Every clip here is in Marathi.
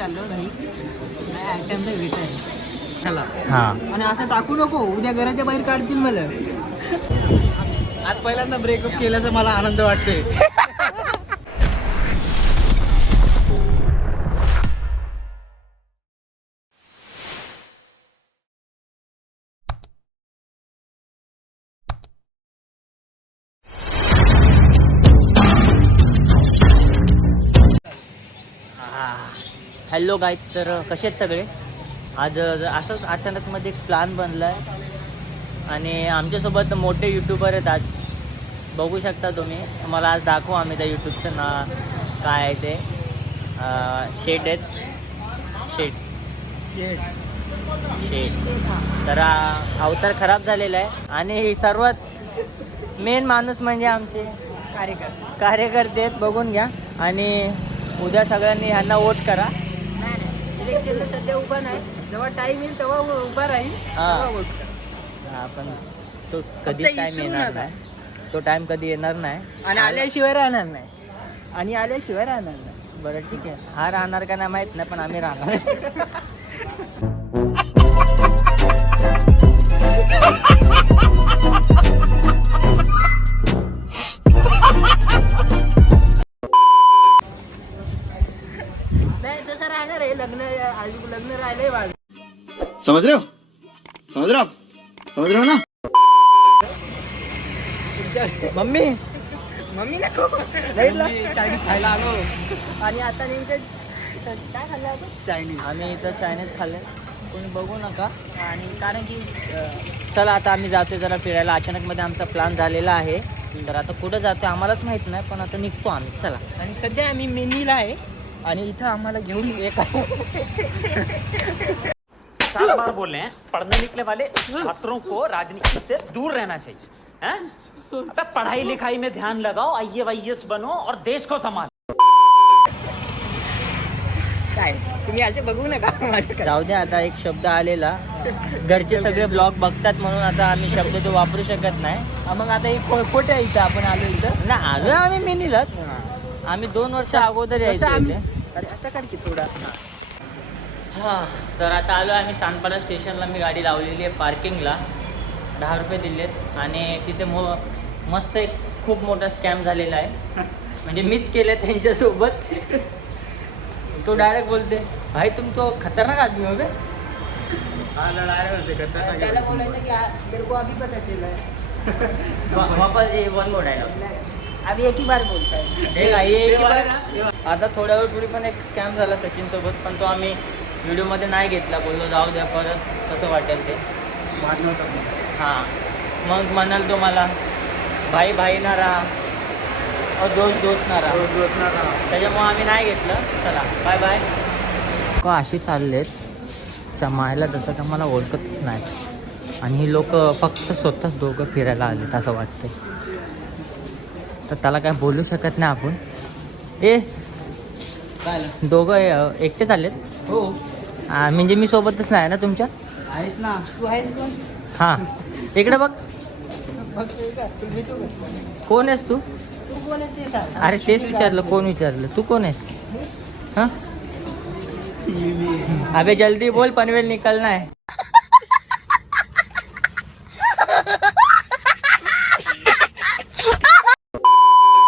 चाललो नाही आयटम भेटाय हा आणि असं टाकू नको, उद्या घराच्या बाहेर काढतील मला. आज पहिल्यांदा ब्रेकअप केल्याचा मला आनंद वाटतोय. हॅलो गाईज, तर कसे आहेत सगळे. आज असंच अचानकमध्ये एक प्लॅन बनला आहे आणि आमच्यासोबत मोठे यूट्यूबर आहेत. आज बघू शकता तुम्ही, तुम्हाला आज दाखवू आम्ही त्या यूट्यूबचं काय आहे ते. शेट आहेत, शेट. तर अवतार खराब झालेला आहे आणि सर्वात मेन माणूस म्हणजे आमचे कार्यकर्ते आहेत. बघून घ्या आणि उद्या सगळ्यांनी ह्यांना वोट करा. इलेक्शनला सध्या उभा नाही, जेव्हा टाइम येईल तेव्हा उभा राहील. हा पण तो कधी टाइम येणार नाही, तो टाइम कधी येणार नाही आणि आल्याशिवाय राहणार नाही, आणि आल्याशिवाय राहणार नाही. बरं ठीक आहे, हा राहणार का नाही माहीत नाही, पण आम्ही राहणार. नाही तसं राहणार आहे. लग्न राहिलंय वाढ. समझ रहे हो ना. मम्मी मम्मी नको चायनीज खायला आलो. आणि आता नेमकं काय खाल्लं आपण? चायनीज. आम्ही इथं चायनीज खाल्ले, कोणी बघू नका. आणि कारण की चला आता आम्ही जातोय जरा फिरायला. अचानकमध्ये आमचा प्लॅन झालेला आहे, तर आता कुठं जातोय आम्हालाच माहीत नाही, पण आता निघतो आम्ही. चला. आणि सध्या आम्ही मेनीला आहे आणि इथं आम्हाला घेऊन एक 50 बार बोल रहे हैं, पढ़ने निकले वाले छात्रों को राजनीति से दूर रहना चाहिए. हैं? अबे पढ़ाई लिखाई में ध्यान लगाओ, IAS बनो और देश को संभालो. काय तुम्ही असे बघू नका माझ्याकडे. जाऊ द्या, आता एक शब्द आलेला, घरचे सगळे ब्लॉग बघतात म्हणून आता आम्ही शब्द तो वापरू शकत नाही. मग आता कुठे आहे इथं आपण आलो? इथं ना आलो आम्ही मेनीलाच. आम्ही 2 वर्ष अगोदर यायचो इथे. अरे असं कर की थोडा. हां, तर आता आलो आम्ही सानपाडा स्टेशनला. मी गाडी लावलेली आहे पार्किंगला, 10 रुपये दिलेत. आणि तिथे मस्त एक खूप मोठा स्कॅम झालेला आहे. म्हणजे मीच केलं त्यांच्यासोबत. तो डायरेक्ट बोलते, भाई तुम तो खतरनाक आदमी हो गए. त्याला बोलायचं की मेरे को अभी पता चला है. वापस वन मोड आहे. अभी एक ही बार बोलता है. हे आता थोड्या वेळ पूर्वी पण एक स्कॅम झाला सचिनसोबत, पण तो आम्ही व्हिडिओमध्ये नाही घेतला. बोललो जाऊ द्या, परत कसं वाटेल ते. हां, मग म्हणाल तो मला, भाई भाई ना राहा और दोस्त ना राहा. त्याच्यामुळं आम्ही नाही घेतलं. चला बाय बाय. का अशी चाललेत त्या मायला जसं का मला ओळखतच नाही. आणि ही लोक फक्त स्वतःच दोघं फिरायला आलेत असं वाटतंय. तर त्याला काय बोलू शकत नाही आपण. काय दोघं एकटे चाललेत. हो म्हणजे मी सोबतच नाही ना तुमच्या. आहेस ना तू. आहेस कोण? हां, इकडे बघ. बघतोय का तू? भेटू का? कोण आहेस तू? तू कोण आहेस ते सांग. अरे तेच विचारलं, कोण विचारलं? तू कोण आहेस? हां, अबे जल्दी बोल, पनवेल निकलना है.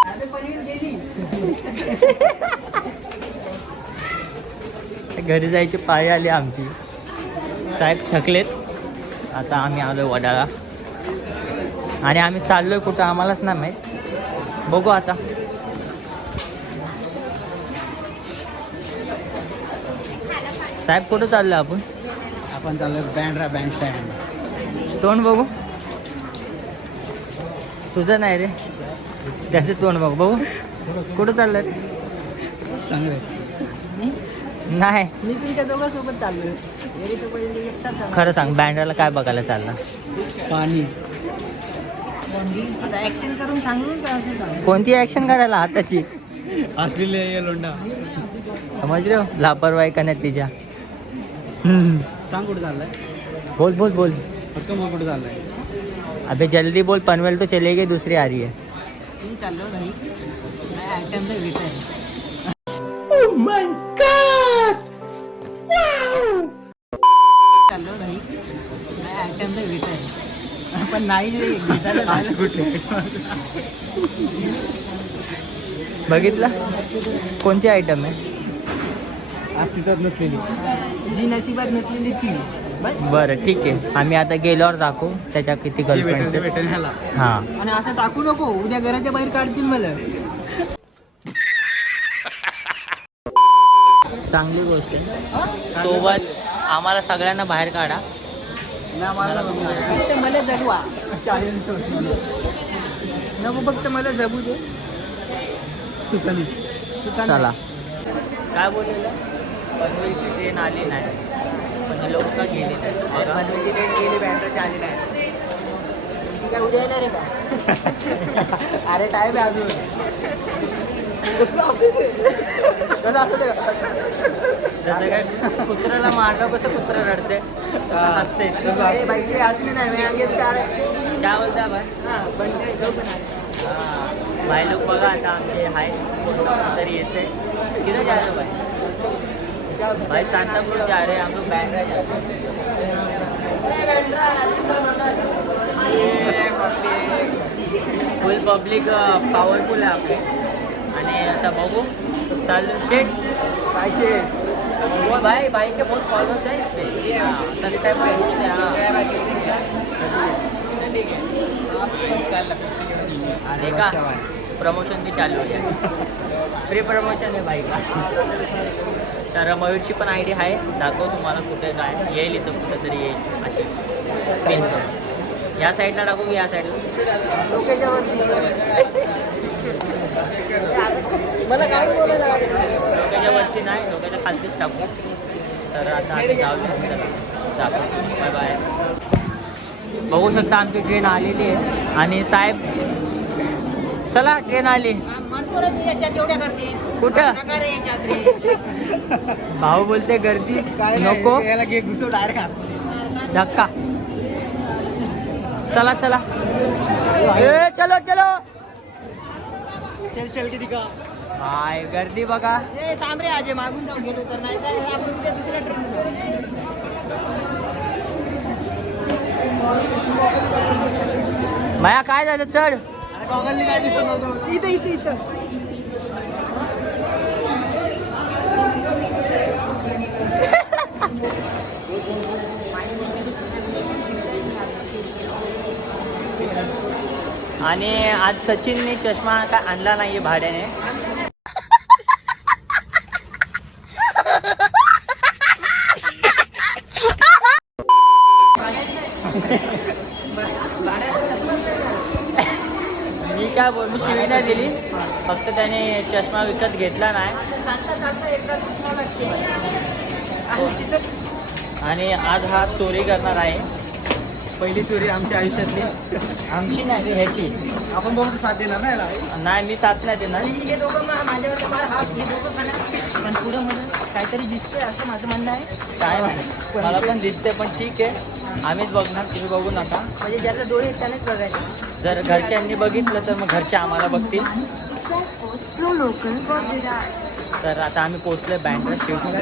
अरे पनीर गेली. घरी जायची पाळी आली आमची. साहेब थकलेत. आता आम्ही आलोय वडाळा आणि आम्ही चाललोय कुठं आम्हालाच नाही माहीत. बघू आता. साहेब कुठं चाललोय आपण? आपण चाललोय बँड स्टँड. तोंड बघू. तुझं नाही रे, त्याचे तोंड बघू. कुठं चाललंय? सांग रे. नाही, मी तुमच्या दोघांसोबत चाललोय. घरी तर पहिले एकटाच चाललो. खरं सांग, बँड्राला काय बघायला चालला? पाणी. आता ऍक्शन करून सांगू का असं सांगू? कोणती ऍक्शन करायला हाताची? ऑस्ट्रेलिया लोंडा. समज रे, लापरवाही का नाही तिच्या. सांग कुठं चाललाय? बोल बोल बोल. फक्त मग कुठं चाललाय? अबे जल्दी बोल, पनवेल तो चले गए, दूसरी आ रही है. मी चाललो नाही आयटम भेटाय. Oh my God! पण नाही रे, भेटायला झालं कुठे. बघितलं कोणती आयटम आहे? अस्तित्वात नसलेली, जी नशिबात नसलेली ती. बस. बरं ठीक आहे, आम्ही आता गेल्यावर दाखवू त्याच्या किती गर्लफ्रेंड. भेटेल ह्याला. हां आणि असं टाकू नको, उद्या घराच्या बाहेर काढतील मला. चांगली गोष्ट आहे. सोबत आम्हाला सगळ्यांना बाहेर काढा. फक्त मला जगवा. नको, फक्त मला जगू दे. सुखानी. चला. काय बोललेलं? पनवेलची ट्रेन आली नाही, पण लोक का गेली नाही? पनवेलची ट्रेन गेली, बँड्राची आली नाही. काय उद्या येणार आहे का? अरे टाईम आहे अजून. कसं असं ते का? जसं काय कुत्र्याला मारलं कसं कुत्रं रडते असते. ए, बाईची असली नाही, मी अंगे चार. काय बोलता भाई? हां, पण ते जो पण आहे. भाई लोक बघा आता आमचे हाय तरी येते किधर जा रहे हो भाई? भाई सांताक्रूज जा रहे हैं हम लोग, बैंड्रा जा रहे हैं. फुल पब्लिक पॉवरफुल आहे आपले. आणि आता बघू चालू. शेख काय शेठ? वो भाई भाई के बहुत फॉलोअर्स है इस पे. सब्सक्राइब ठीक है. देखा प्रमोशन भी चालू आहे. फ्री प्रमोशन आहे भाई का. तर मयूरची पण आयडी आहे, दाखव तुम्हाला कुठे काय येईल. इथं कुठेतरी येईल अशी पिन करून. या साईडला टाकू की या साईडला? डोक्याच्यावरती. मला काय बोलायला लागेल? डोक्याच्या वरती नाही, डोक्याच्या खालतीच टाकू. तर आता आम्ही जाऊया. चला जातो. Bye bye. बघू शकता आमची ट्रेन आलेली आहे. आणि साहेब चला ट्रेन आली. कुठं? भाऊ बोलते गर्दी नको, याला घे घुसव डायरेक्ट हात. धक्का. चला चला. ए चलो चलो. चल चल किती का? हाय गर्दी बघा. ए थांब रे, आजे मागून जाऊन गेलो तर नाही तर आपण उद्या दुसऱ्या ट्रेन. माया काय झालं? चढ. अरे गॉगलनी काय दिसत नव्हतं. इथं इथं इथं. आणि आज सचिनने चष्मा काय आणला नाहीये भाड्याने. मी काय बोल, मी शिवी नाही दिली, फक्त त्याने चष्मा विकत घेतला नाही. आणि आज हा चोरी करणार आहे. पहिली चोरी आमच्या आयुष्यातली. आमची नाही रे, ह्याची. आपण दोघं साथ देणार नाही याला. नाही मी साथ नाही देणार. आणि हे दोघं माझ्यावर फार हात, हे दोघं खाणार. पण पुढं मध्ये काहीतरी दिसतंय असं माझं म्हणणं आहे. काय माहिती, मला पण दिसते, पण ठीक आहे. आम्हीच बघणार, तुम्ही बघू नका. म्हणजे ज्याला डोळे आहेत त्यानेच बघायचं. जर घरच्यांनी बघितलं तर मग घरचे आम्हाला बघतील. तर आता आम्ही पोहोचलोय बँड्रा स्टेशनला.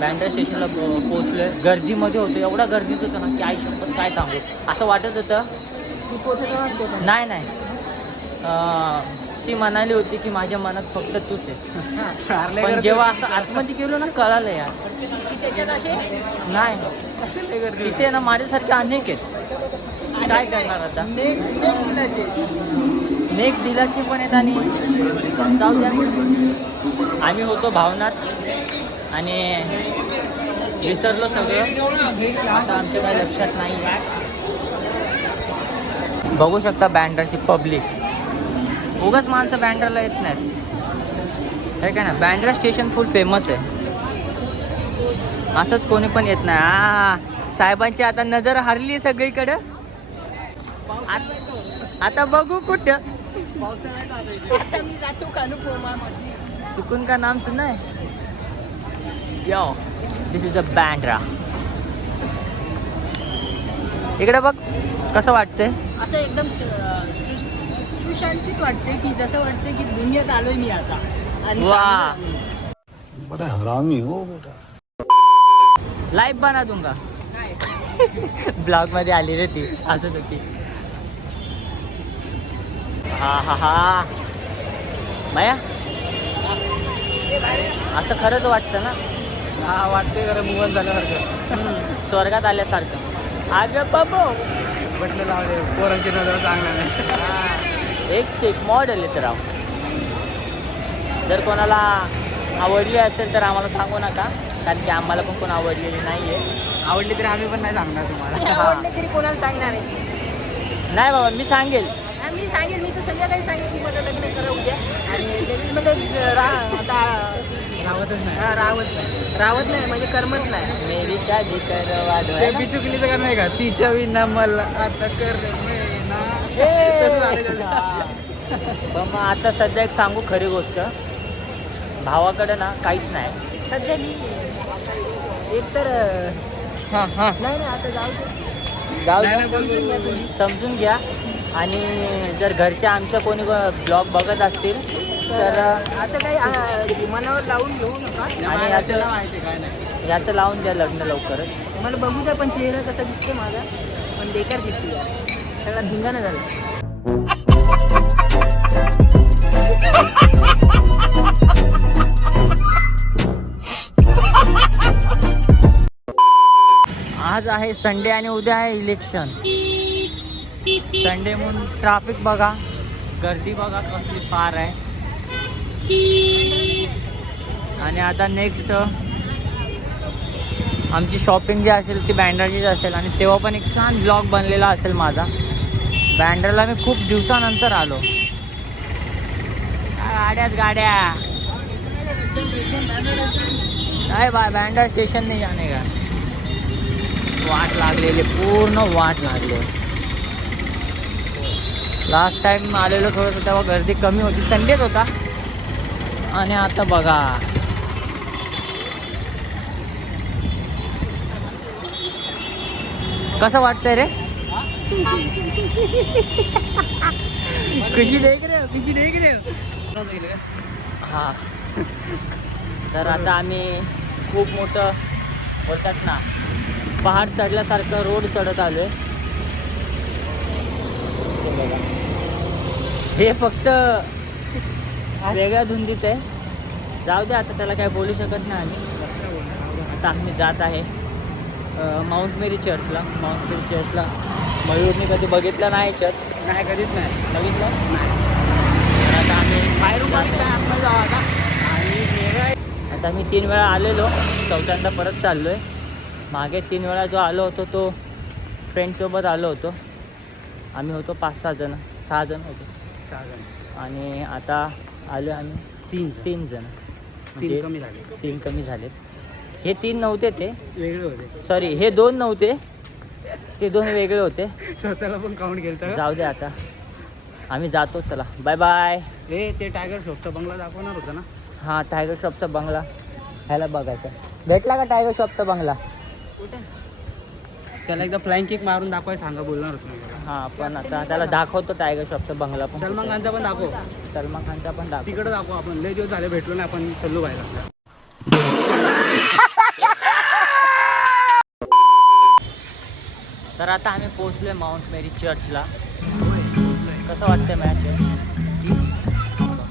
बँड्रा स्टेशनला पोहोचलोय. गर्दीमध्ये होतो, एवढा गर्दीत होतं ना की आई शपथ काय सांगू. असं वाटत होतं तू कोठे नाही नाही ती म्हणाली होती की माझ्या मनात फक्त तूच आहेस. पण जेव्हा असं आतमध्ये गेलो ना कळालं यार की त्याच्यात असे नाही. तिथे ना माझ्यासारखे अनेक आहेत. काय करणार आता. नेक दिलाचे पण आहेत. आणि जाऊ द्या. आम्ही होतो भावनात आणि विसरलो सगळं. आता आमच्या काही लक्षात नाही. बघू शकता बँड्राची पब्लिक. उगाच माणसं बँड्राला येत नाहीत हे काय ना. बँड्रा स्टेशन फुल फेमस आहे. असंच कोणी पण येत नाही. साहेबांची आता नजर हरली सगळीकडं. आता बघू कुठं. आता मी जातो कानुपोमामध्ये. सुकून का नाम सुना है? यो दिस इज अ बँड्रा. इकडे बघ कसं वाटतंय. असं एकदम सुशांतीत वाटते की जसं वाटते की दुनियेत आलोय मी आता. आणि वाह. बड़ा हरामी हो बेटा. लाइव बना दूंगा. ब्लॉग मध्ये आली रे ती, असंच होती. हा हा हा माया, असं खरंच वाटतं ना. हा वाटते खरं मुवन झाल्यासारखं. स्वर्गात आल्यासारखं. अगं बाबू म्हटलं लाव दे, पोरांची नजर चांगला नाही. एक शेक मॉडेल येते राव. जर कोणाला आवडली असेल तर आम्हाला सांगू नका, कारण की आम्हाला पण कोण आवडलेली नाही आहे. आवडली तरी आम्ही पण नाही सांगणार तुम्हाला. हा. आवडली तरी कोणाला सांगणार आहे? नाही बाबा, मी सांगेल. मी सांगेल, मी तर संध्याकाळी सांगेल की मला लग्न करा उद्या. आणि त्याच्यात म्हणजे आता राहतच नाही. हा राहत नाही म्हणजे करमत नाही. मेरी शादी करवा दो. ते बिचुकलीचं का नाही का, तिच्या विना मला आता कर पण मग आता सध्या एक सांगू खरी गोष्ट, भावाकडे ना काहीच नाही सध्या. मी एक तर नाही आता जाऊ नाही, समजून घ्या तुम्ही, समजून घ्या. आणि जर घरचे आमच्या कोणी ब्लॉग बघत असतील तर असं काही मनावर लावून घेऊ नका. आणि याचं लावून द्या लग्न लवकरच. मला बघू द्या, पण चेहरा कसा दिसतो माझा, पण बेकार दिसतो यार, सगळा धिंगाणा झाला. आज आहे संडे आणि उद्या आहे इलेक्शन. संडे म्हणून ट्रॅफिक बघा, गर्दी बघा कसली फार आहे. आणि आता नेक्स्ट आमची शॉपिंग जी असेल ती बँड्राचीच असेल. आणि तेव्हा पण एक छान ब्लॉग बनलेला असेल माझा. बँड्राला मी खूप दिवसानंतर आलो. गाड्या नाही बा, बँड्रा स्टेशन नाही जाणे का, वाट लागलेली, पूर्ण वाट लागली. लास्ट टाइम आलेलो थोडंसं तेव्हा गर्दी कमी होती, संडेच होता. आणि आता बघा कसं वाटतंय रे. कशी देख रे हा. तर आता आम्ही खूप मोठं बोलतात ना पहाड चढल्यासारखं रोड चढत आलोय. हे फक्त वेगळ्या धुंदीत आहे. जाऊ दे, आता त्याला काय बोलू शकत नाही आम्ही. आता आम्ही जात आहे माउंट मेरी चर्चला. माउंट मेरी चर्चला मयूरने कधी बघितलं नाही चर्च. नाही, कधीच नाही बघितलं तर आता आम्ही बाहेरून बघितलं आपण जाऊ आता. आता मी 3 वेळा आलेलो, चौथ्यांदा परत चाललो आहे. मागे 3 वेळा जो आलो होतो तो फ्रेंडसोबत आलो होतो. आम्ही होतो 5-6 जण, 6 जण होतो. 6 जण. आणि आता आलो आम्ही 3 जण. 3 कमी झाले. 3 कमी झालेत. हे 3 नव्हते, ते वेगळे होते. सॉरी हे 2 नव्हते, ते 2 वेगळे होते. स्वतःला पण काउंट केलं. जाऊ दे, आता आम्ही जातो. चला बाय बाय. ते टायगर शॉपचा बंगला दाखवणार होता ना. हां, टायगर शॉपचा बंगला ह्याला बघायचा. भेटला का टायगर शॉपचा बंगला? कुठे? त्याला एकदा फ्लाइंग किक मारून दाखवाय सांगा, बोलणार होतो. हां, पण आता त्याला दाखवतो टायगर शॉपचा बंगला पण. सलमान खानचा पण दाखव. सलमान खानचा पण दाखव. तिकडे दाखव. आपण लय दिवस झाले भेटलो नाही आपण सल्लू व्हायला. तर आता आम्ही पोहोचलोय माउंट मेरी चर्चला. कसं वाटतंय मॅच?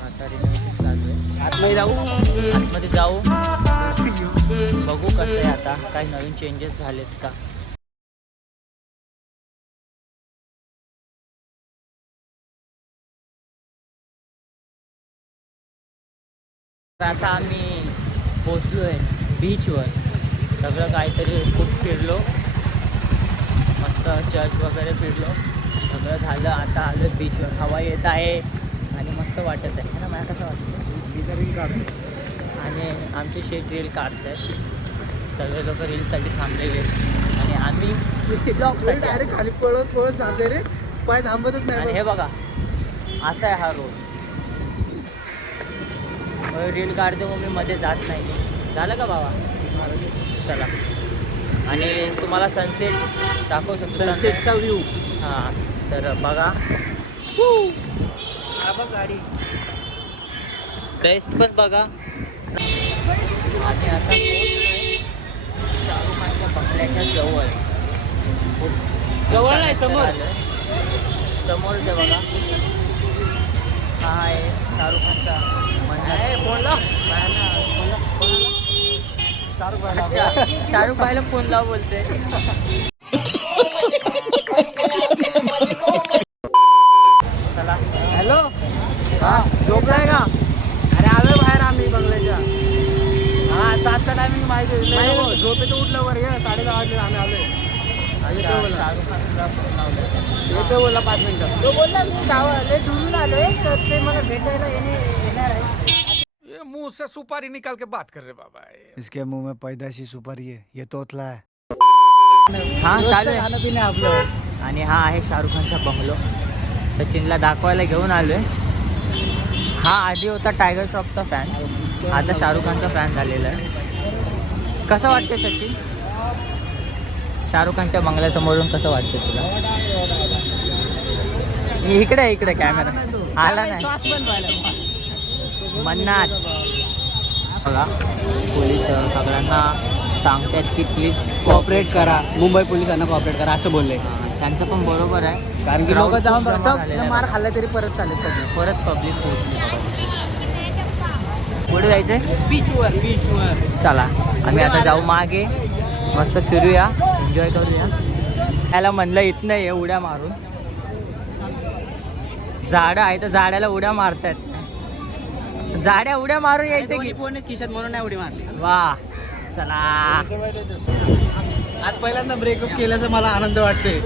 आता रिनोव्हेशन चालू आहे. आतमध्ये जाऊ. आतमध्ये जाऊ, बघू कसं आहे आता, काही नवीन चेंजेस झालेत का. आता आम्ही पोचलोय बीचवर. सगळं काहीतरी खूप फिरलो, मस्त चर्च वगैरे फिरलो, सगळं झालं. आता आलो बीचवर, हवा येत आहे आणि मस्त वाटत आहे ना. मला कसं वाटतं? मी तर रील काढतो आणि आमचे शेट रील काढत आहेत. सगळे लोक रीलसाठी थांबलेले आणि आम्ही ब्लॉगसाठी. डायरेक्ट खाली पळत पळत जाते रे, पाय थांबतच नाही. आणि हे बघा, असा आहे हा रोड. रील काढते मग मी मध्ये जात नाही. झालं का बाबा? चला. आणि तुम्हाला सनसेट दाखवू शकतो, सनसेटचा व्ह्यू. हां, तर बघा. बघ गाडी बेस्ट पण बघा. आणि आता शाहरुख खानच्या बंगल्याच्या जवळ जवळ नाही, समोर. समोर ते बघा. हा आहे शाहरुख खानचा शाहरुख भाईला फोन लाव बोलते. चला. हॅलो, हा झोपलाय का? अरे आलोय बाहेर आम्ही बंगल्याच्या. हा 7चा टायमिंग माहिती. झोपेचं उठलं वर घ्या, 10:30 वाजले आम्ही आलोय. शाहरुख खानला फोन लावला. येतो बोलला 5 मिनिटं. तो बोलला मी गावाला दुरून आलोय तर ते मला भेटायला येणार आहे. ये मुंह से सुपारी निकाल के बात कर रहे बाबा। इसके मुंह में पैदाशी सुपारी है, ये तोतला है। हा चालू आहे. खाणं पिणं आपलं. आणि हा आहे शाहरुख खानचा बंगलो. सचिनला दाखवायला घेऊन आलोय. हा आधी होता टायगर श्रॉफचा फॅन, आता शाहरुख खानचा फॅन झालेला आहे. कसं वाटते सचिन शाहरुख खानच्या बंगल्यासमोरून? कसं वाटते तुला? इकडे कॅमेरा आला नाही. श्वास बंद व्हायला. मन्नात बघा, पोलीस सगळ्यांना सांगतात की प्लीज कॉपरेट करा, मुंबई पोलिसांना कॉपरेट करा असं बोलले. त्यांचं पण बरोबर आहे, कारण की लोक जाऊन जमा झालेले आहे. मार खाल्ला तरी परत चालेल. परत पब्लिक पुढे जायचंय बीचवर. चला आम्ही आता जाऊ मागे, मस्त फिरूया, एन्जॉय करूया. त्याला म्हणलं इथनं ये उड्या मारून. झाडं आहे तर झाडाला उड्या मारतात. झाड्या उड्या मारून यायचं की फोन खिशात म्हणून नाही उडी मारली. वा. चला आज पहिल्यांदा ब्रेकअप केल्याचा मला आनंद वाटते.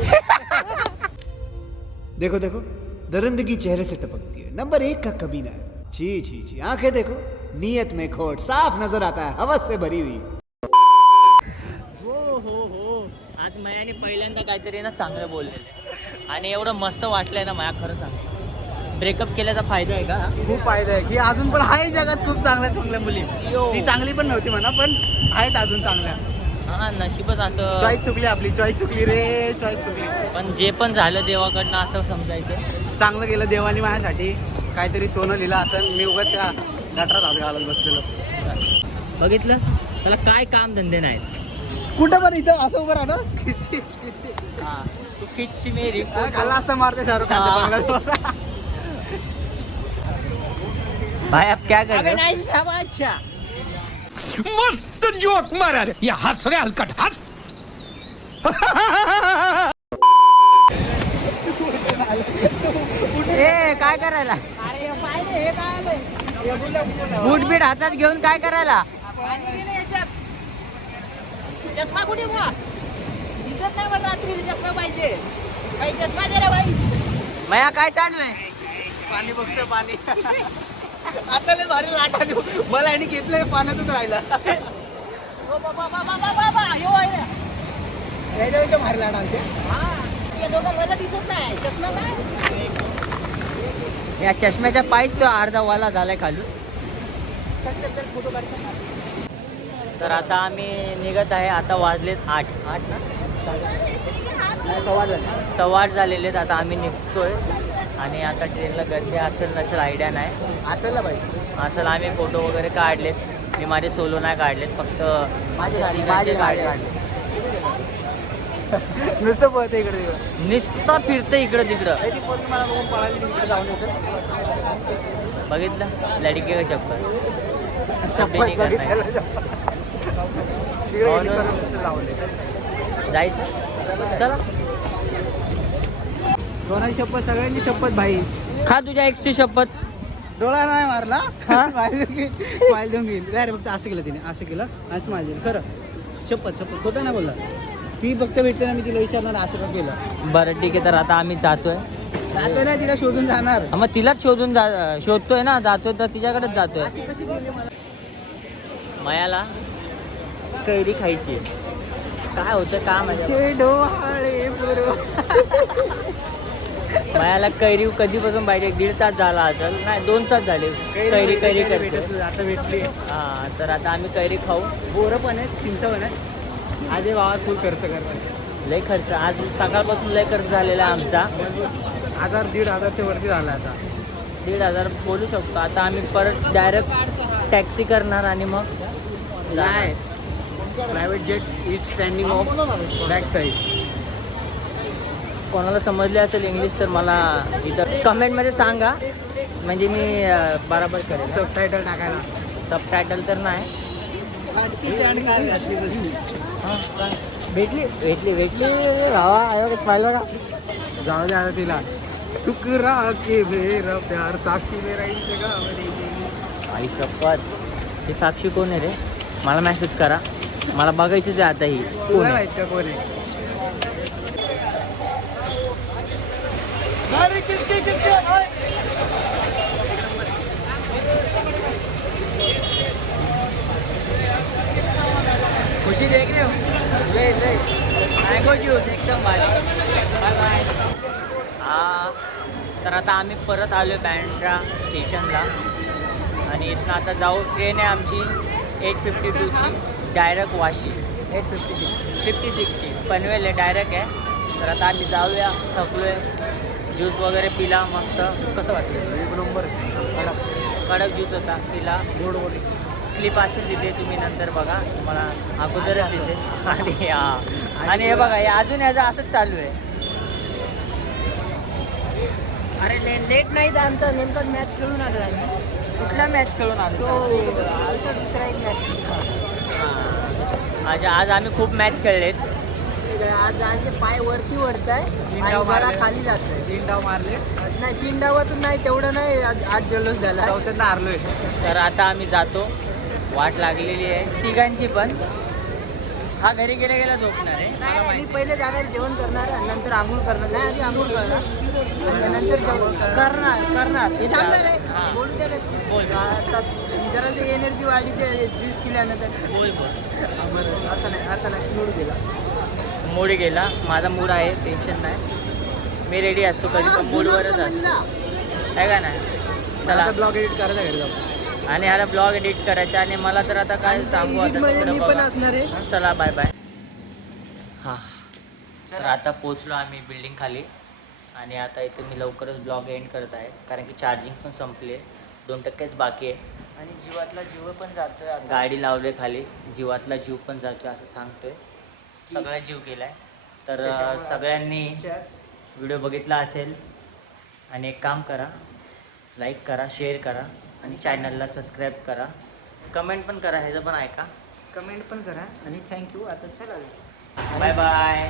देखो देखो, दरिंदगी चेहरे से टपकती है, नंबर 1 का कमीना है। छी छी छी, आंखें देखो, नीयत में खोट साफ नजर आता है, हवस से भरी हुई। हो आज मयाने पहिल्यांदा काहीतरी ना चांगलं बोललेलं आणि एवढं मस्त वाटलंय ना मया, खरं सांग. ब्रेकअप केल्याचा फायदा आहे का? खूप फायदा आहे की अजून पण आहे जगात खूप चांगल्या मुली. ती चांगली पण नव्हती म्हणा, पण आहेत अजून चांगल्या. हा नशीबच असं. चॉईस चुकली आपली, चॉईस चुकली रे, चॉईस चुकली. पण जे पण झालं देवाकडनं असं समजायचं. चांगलं केलं देवाने माझ्यासाठी, काहीतरी सोनं लिहिलं असं. मी उगाच त्या गटारात हात घालत बसलेलो. बघितलं त्याला काय काम धंदे नाहीत. कुठं पण इथं असं उभं राहणं. हा तू किच्ची मेरी खाल्ला असता मारते शाहरुख खानच्या हा. बंगल्यात. भाई आप क्या कर रहे हो? मस्त जोक मारा रे, ये हंस रे हलकट हंस। ए काय करायला? अरे पाहिजे हे काय आलंय? बूट बीट हातात घेऊन काय करायला? पाणी गेलं याच्यात. चष्मा कुठे बुवा? दिसत नाही पण रात्री चष्मा पाहिजे. काही चष्मा दे रे भाई. मया काय चालू आहे? पाणी बघतोय पाणी. आता लय भारी लाट आली. मला यांनी घेतलंय पाण्यातून राहिलं. याच्या भारी लाट आली. या दोघांना दिसत नाही चष्मा काय. या चष्म्याच्या पायच तो अर्धा वाला झालाय खालून. चल चल चल फोटो काढचा. तर आता आम्ही निघत आहे. आता वाजलेत 8 ना, 8:15 झालेले आहेत. आता आम्ही निघतोय आणि आता ट्रेनला गर्दी असेल नसेल आयडिया नाही. असेल ना भाई. असेल. आम्ही फोटो वगैरे काढलेत. मी माझे सोलो नाही काढलेत, फक्त माझी गाडी काढले. नुसतं पळते इकडे तिकडे. नुसतं फिरतं इकडं तिकडं. ती पोरगी मला बघून पळाली, तिकडे जाऊन येतं. बघितलं लडकी का चप्पल. चप्पल बघितलं. हो ना. जाऊन येतं. जायचं. चला दोनाची शपथ, सगळ्यांची शपथ भाई. खा तुझ्या एक्सची शपथ. डोळा नाही मारला. हा? स्माईल देऊन घेईन. नाही रे, फक्त असं केलं तिने, असं केलं आणि स्माईल दिली. खरं शपथ शपथ, खोटं नाही बोलला. ती फक्त भेटते ना, मी तिला विचारणार असं का केलं. बरं ठीक आहे. तर आता आम्ही जातोय. जातोय ना, तिला शोधून जाणार. मग तिलाच शोधतोय ना, जातोय तर तिच्याकडेच जातोय. कशी गेली मला. मयाला कैरी खायची आहे. काय होतं का माझ्या डोहाळे मयाला कैरी कधीपासून पाहिजे? 1.5 तास झाला असेल, नाही 2 तास झाले. कैरी करते. आता भेटली. हा तर आता आम्ही कैरी खाऊ. बोरं पण आहेत, चिंच पण आहेत. आधी भावात फुल खर्च करतात. लय खर्च आज सकाळपासून लय खर्च झालेला आहे आमचा. 1,000-1,500 वरती झाला आता. 1,500 बोलू शकतो. आता आम्ही परत डायरेक्ट टॅक्सी करणार आणि मग नाही, private jet is standing of back side. कोणाला समजले असेल इंग्लिश तर मला इथं कमेंटमध्ये सांगा, म्हणजे मी बरोबर करेन. सबटायटल टाकायला. सबटायटल तर नाही. भेटली भावा आहे बघा, स्माईल बघा. जाऊ दे आता तिला. टुकरा के मेरा प्यार साक्षी मेरा इंतकाम. आई शपथ, हे साक्षी कोण आहे रे? मला मेसेज करा, मला बघायचीच आहे आता ही कोण तुला आहे. माहित का कोण आहे? खुशी देख रहे हो? मँगो ज्यूस एकदम भारी. Bye bye. हा, तर आता आम्ही परत आलो आहे बँड्रा स्टेशनला आणि इथनं आता जाऊ. ट्रेन आहे आमची 8:52ची डायरेक्ट वाशी. 56ची पनवेल आहे, डायरेक्ट आहे. तर आता आम्ही जाऊया. थकलो आहे, ज्यूस वगैरे पिला मस्त. कसं वाटलं? एक नंबर. कडक ज्यूस होता, पिला. गोड गोड. क्लिप असेल तिथे, तुम्ही नंतर बघा, तुम्हाला अगोदरच दिसेल. आणि हे बघा, हे अजून याचं असंच चालू आहे. अरे लेट नाही तर आमचा नेमका मॅच खेळून आलो आम्ही. कुठला मॅच खेळून आलो? तो दुसरा एक मॅच. आज आम्ही खूप मॅच खेळलेत. आज आज पाय वरती वरत आहे आणि बरा खाली जात आहे. 3 डाव मारले. नाही 3 डावातून नाही, तेवढं नाही. आज जल्लोष झाला. चौथ्यांदा हारलोय. तर आता आम्ही जातो, वाट लागलेली आहे तिघांची पण. हा घरी गेल्या झोपणार आहे. नाही, मी पहिले जाणार जेवण करणार आणि नंतर आंघोळ करणार. नाही, आधी आंघोळ करणार आणि नंतर जेवण करणार. हे थांबणार आहे. हां. बोलू द्या रे. बोल. आता जरासं एनर्जी वाढली ते ज्यूस पिल्यानंतर. बोल. आता नाही मूड गेला. मूड गेला. माझा मूड आहे, टेन्शन नाही. मी रेडी असतो कधी पण मूडवरच असतो, आहे का नाही? चला, ब्लॉग एडिट करायचा घरी जाऊ. आणि ह्याला ब्लॉग एडिट करायचा आणि मला तर आता काय सांगू. आता मध्ये तिकडं मी पण बघा. असणार आहे. चला बाय बाय. हां, तर आता पोचलो आम्ही बिल्डिंग खाली आणि आता इथे मी लवकरच ब्लॉग एंड करत आहे, कारण की चार्जिंग पण संपली. 2%च बाकी आहे. आणि जीवातला जीव पण जातोय आता. गाडी लावले खाली, जीवातला जीव पण जातोय असं सांगतोय. सगळा जीव गेलाय. तर सगळ्यांनी व्हिडिओ बघितला असेल आणि एक काम करा, लाईक करा, शेअर करा आणि चॅनलला सबस्क्राईब करा. कमेंट पण करा, ह्याचं पण ऐका. कमेंट पण करा आणि थँक्यू. आता चला बाय बाय.